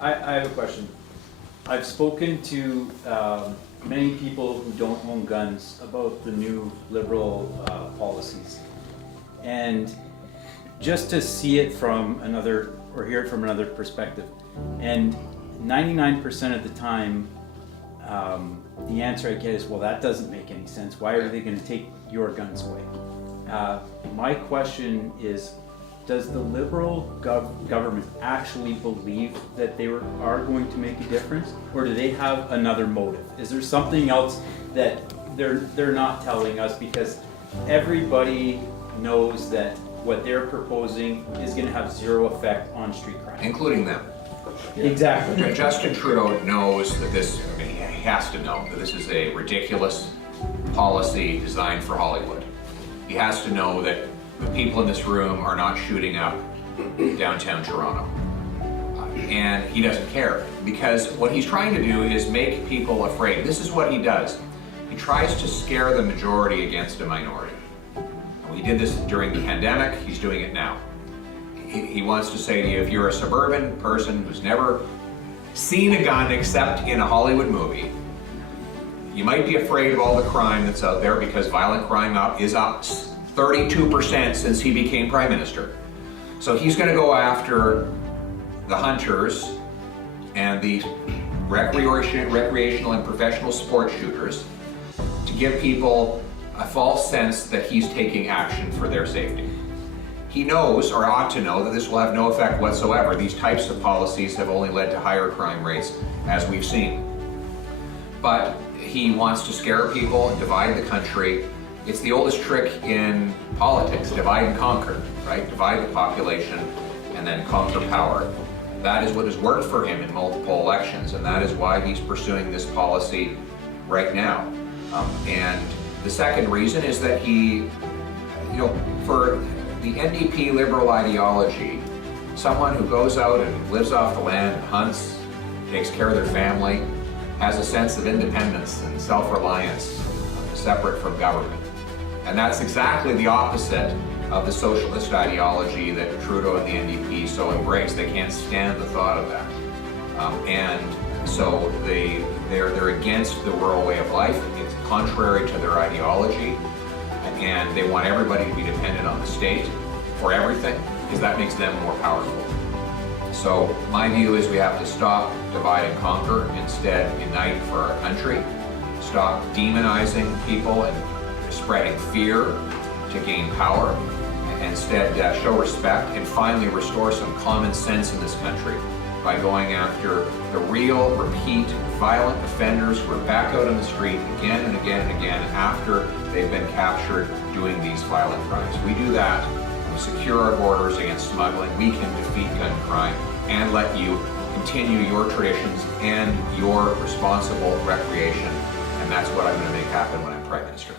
I have a question. I've spoken to many people who don't own guns about the new liberal policies. And just to see it from another, or hear it from another perspective. And 99% of the time, the answer I get is, well, that doesn't make any sense. Why are they going to take your guns away? My question is, does the liberal government actually believe that they are going to make a difference, or do they have another motive? Is there something else that they're not telling us, because everybody knows that what they're proposing is going to have zero effect on street crime, including them. Exactly. Justin Trudeau knows that this, I mean, he has to know that this is a ridiculous policy designed for Hollywood. He has to know that the people in this room are not shooting up downtown Toronto. And he doesn't care, because what he's trying to do is make people afraid. This is what he does. He tries to scare the majority against a minority. He did this during the pandemic, he's doing it now. He wants to say to you, if you're a suburban person who's never seen a gun except in a Hollywood movie, you might be afraid of all the crime that's out there, because violent crime is up 32% since he became Prime Minister. So he's going to go after the hunters and the recreational and professional sport shooters to give people a false sense that he's taking action for their safety. He knows, or ought to know, that this will have no effect whatsoever. These types of policies have only led to higher crime rates, as we've seen. But he wants to scare people and divide the country. It's the oldest trick in politics, divide and conquer, right? Divide the population and then conquer power. That is what has worked for him in multiple elections, and that is why he's pursuing this policy right now. And the second reason is that he, for the NDP liberal ideology, someone who goes out and lives off the land, hunts, takes care of their family, has a sense of independence and self-reliance separate from government. And that's exactly the opposite of the socialist ideology that Trudeau and the NDP so embrace. They can't stand the thought of that. And so they're against the rural way of life. It's contrary to their ideology. And they want everybody to be dependent on the state for everything, because that makes them more powerful. So my view is we have to stop, divide and conquer, instead unite for our country. Stop demonizing people and spreading fear to gain power. Instead show respect and finally restore some common sense in this country by going after the real, repeat, violent offenders who are back out on the street again and again and again after they've been captured doing these violent crimes. We do that, we secure our borders against smuggling, we can defeat gun crime and let you continue your traditions and your responsible recreation. And that's what I'm going to make happen when I'm Prime Minister.